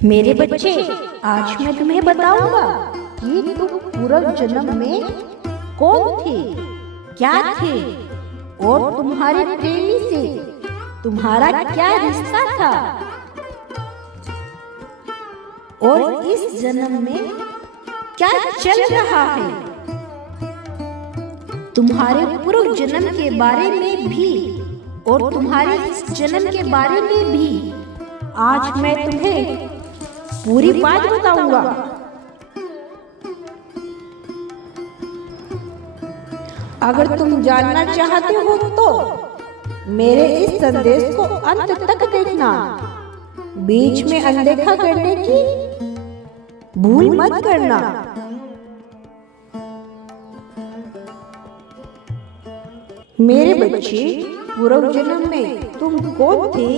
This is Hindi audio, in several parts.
मेरे बच्चे, आज मैं तुम्हें बताऊंगा कि तुम पूर्व जन्म में कौन थे, क्या थे और तुम्हारे प्रेमी से तुम्हारा क्या रिश्ता था और इस जन्म में क्या चल रहा है। तुम्हारे पूर्व जन्म के बारे में भी और तुम्हारे इस जन्म के बारे में भी आज मैं तुम्हें पूरी बात बताऊंगा। अगर तुम जानना चाहते हो तो मेरे इस संदेश को अंत तक देखना। बीच में अनदेखा करने की भूल मत करना। मेरे बच्चे, पूर्व जन्म में तुम कौन थे,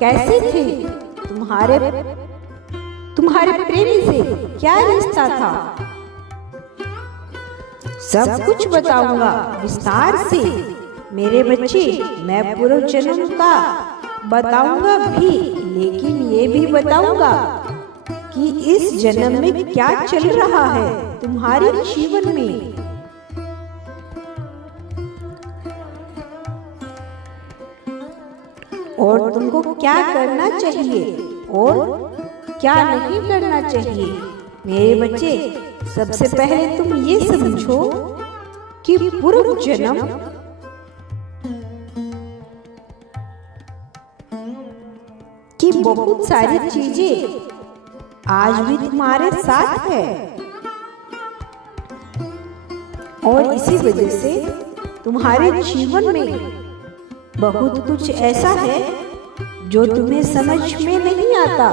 कैसे थे, तुम्हारे प्रेमी से क्या रिश्ता था, सब कुछ बताऊंगा विस्तार से। मेरे बच्चे, मैं पूर्व जन्म का बताऊंगा भी, लेकिन ये भी बताऊंगा कि इस जन्म में क्या चल रहा है तुम्हारे जीवन में। और तुमको क्या करना चाहिए और क्या नहीं करना चाहिए। मेरे बच्चे, सबसे पहले तुम ये समझो कि पूर्व जन्म की बहुत सारी चीजें आज भी तुम्हारे साथ है और इसी वजह से तुम्हारे जीवन में बहुत कुछ ऐसा है जो तुम्हें समझ में नहीं आता।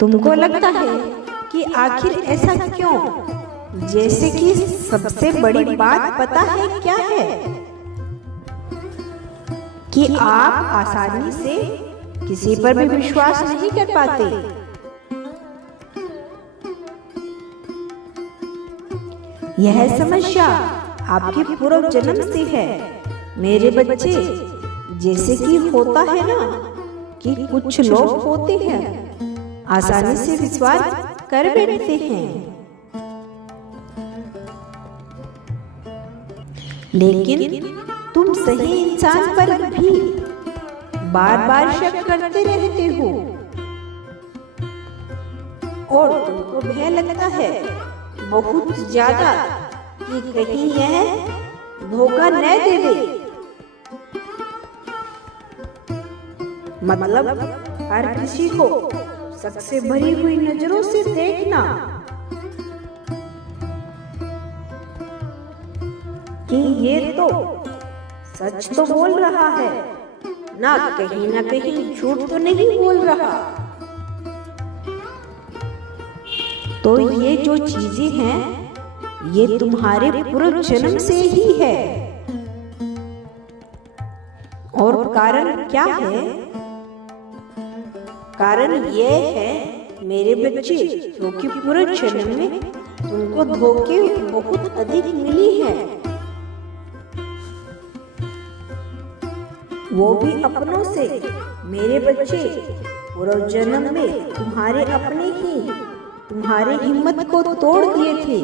तुमको लगता है कि आखिर ऐसा क्यों, जैसे कि सबसे बड़ी बात पता है क्या है, कि आप आसानी से किसी पर भी विश्वास नहीं कर पाते। यह समस्या आपके पूर्व जन्म से है। मेरे बच्चे, जैसे कि होता है ना कि कुछ लोग होते हैं आसानी से विश्वास कर बैठते हैं, लेकिन तुम सही इंसान पर भी बार बार शक करते रहते हो और तुमको भय लगता है बहुत ज्यादा कि कहीं यह धोखा न दे दे। मतलब हर किसी को शक से भरी हुई नजरों से देखना कि ये तो सच तो बोल रहा है ना, कहीं ना कहीं झूठ तो नहीं बोल रहा। तो ये जो चीजें हैं ये तुम्हारे पूर्व जन्म से ही है। और कारण क्या है? कारण ये है मेरे बच्चे, क्योंकि पूर्व जन्म में तुमको धोखे बहुत अधिक मिली है, वो भी अपनों से। मेरे बच्चे, पूर्व जन्म में तुम्हारे अपने ही तुम्हारी हिम्मत को तोड़ दिए थे,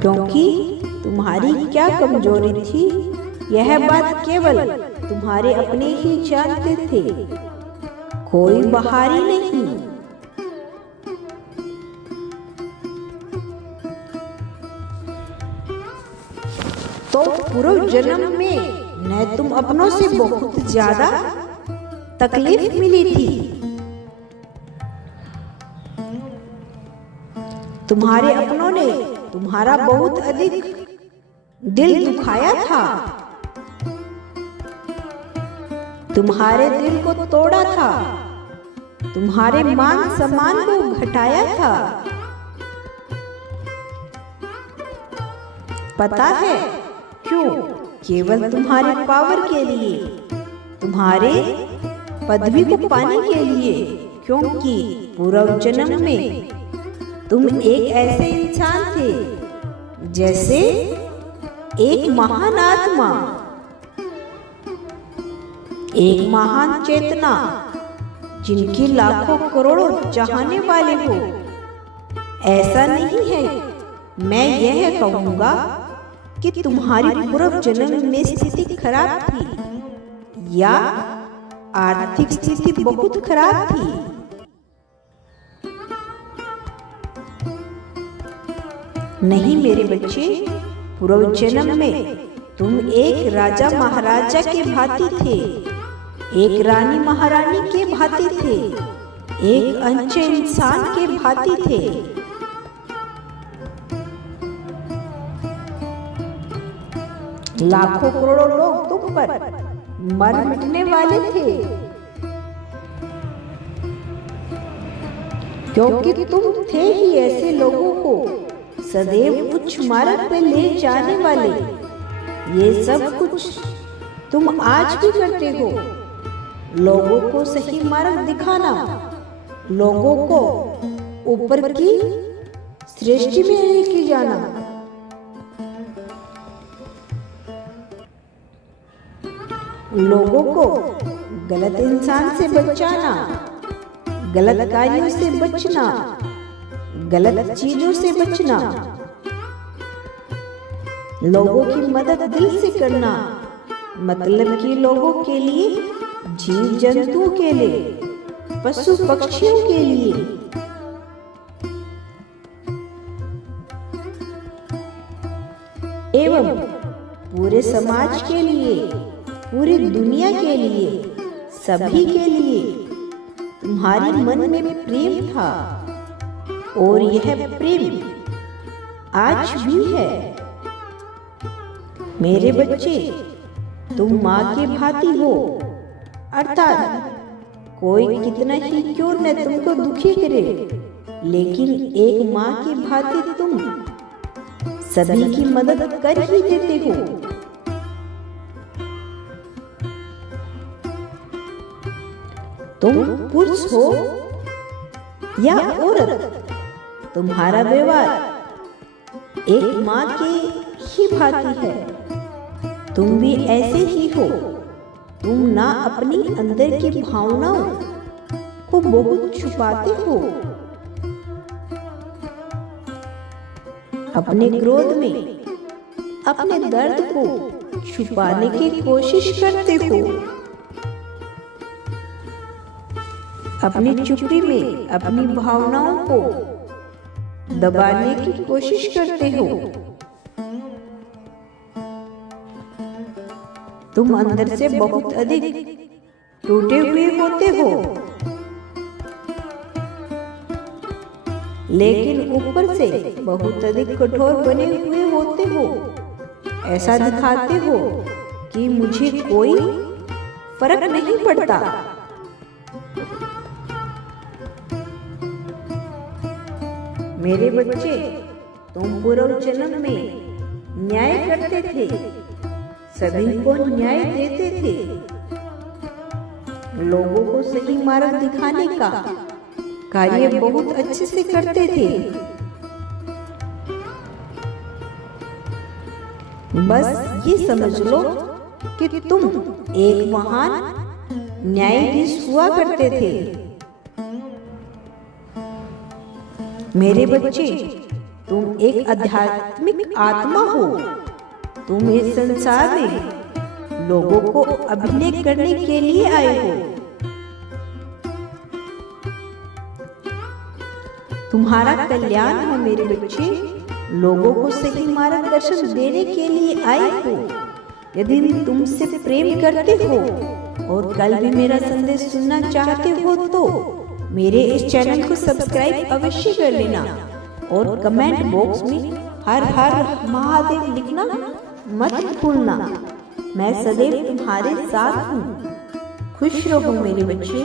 क्योंकि तुम्हारी क्या कमजोरी थी यह बात केवल तुम्हारे अपने ही जानते थे, कोई बाहरी नहीं। तो पूर्व जन्म में न तुम अपनों से बहुत ज्यादा तकलीफ मिली थी, तुम्हारे अपनों ने तुम्हारा बहुत अधिक दिल दुखाया था, तुम्हारे दिल को तोड़ा था, तुम्हारे मान सम्मान को घटाया था। पता है क्यों? केवल तुम्हारे पावर के लिए, तुम्हारे पदवी को पाने के लिए, क्योंकि पूर्व जन्म में तुम एक ऐसे इंसान थे जैसे एक महान आत्मा, एक महान चेतना, जिनकी लाखों करोड़ों चाहने वाले हो। ऐसा नहीं है, मैं यह कहूँगा कि तुम्हारी पूर्व जन्म में स्थिति खराब थी या आर्थिक स्थिति बहुत खराब थी। नहीं मेरे बच्चे, पूर्व जन्म में तुम एक राजा महाराजा के भांति थे, एक रानी महारानी के भांति थे, एक अच्छे इंसान के भांति थे। लाखों करोड़ों लोग तुम पर मर मिटने वाले थे, क्योंकि तुम थे ही ऐसे लोगों को सदैव उच्च मार्ग पे ले जाने वाले। ये सब कुछ तुम आज भी करते हो, लोगों को सही मार्ग दिखाना, लोगों को ऊपर की सृष्टि में लेके जाना। लोगों को गलत इंसान से बचाना, गलत कार्यों से बचना, गलत चीजों से बचना, लोगों की मदद दिल से करना, मतलब कि लोगों के लिए, जीव जंतुओं के लिए, पशु पक्षियों के लिए। एवं पूरे समाज के लिए, पूरी दुनिया के लिए, सभी के लिए तुम्हारे मन में प्रेम था और यह प्रेम आज भी है। मेरे बच्चे, तुम माँ के भांति हो, अर्थात कोई कितना ही क्यों न तुमको दुखी करे, लेकिन एक माँ की भांति तुम सभी की मदद कर ही देते हो। तुम पुरुष हो या औरत, तुम्हारा व्यवहार एक माँ के ही भांति है। तुम भी ऐसे ही हो। तुम ना अपनी अंदर की भावनाओं को बहुत छुपाते हो, अपने क्रोध में अपने दर्द को छुपाने की कोशिश करते हो, अपनी चुप्पी में अपनी भावनाओं को दबाने की कोशिश करते हो। तुम अंदर से बहुत अधिक टूटे हुए होते हो, लेकिन ऊपर से बहुत अधिक कठोर बने हुए होते हो। ऐसा दिखाते हो कि मुझे कोई फर्क नहीं पड़ता। मेरे बच्चे, तुम पूर्व जन्म में न्याय करते थे, सभी को न्याय देते थे, लोगों को सही मार्ग दिखाने का कार्य बहुत अच्छे से करते थे। बस ये समझ लो कि तुम एक महान न्यायाधीश हुआ करते थे। मेरे बच्चे, तुम एक आध्यात्मिक आत्मा हो। तुम इस संसार में लोगों को अभिनय करने के लिए आए हो। तुम्हारा कल्याण हो मेरे बच्चे, लोगों को सही मार्गदर्शन देने के लिए आए हो। यदि तुमसे प्रेम करते हो और कल भी मेरा संदेश सुनना चाहते हो तो मेरे इस चैनल को सब्सक्राइब अवश्य कर लेना और कमेंट बॉक्स में हर हर महादेव लिखना मत भूलना। मैं सदैव तुम्हारे साथ हूँ। खुश रहो मेरे बच्चे।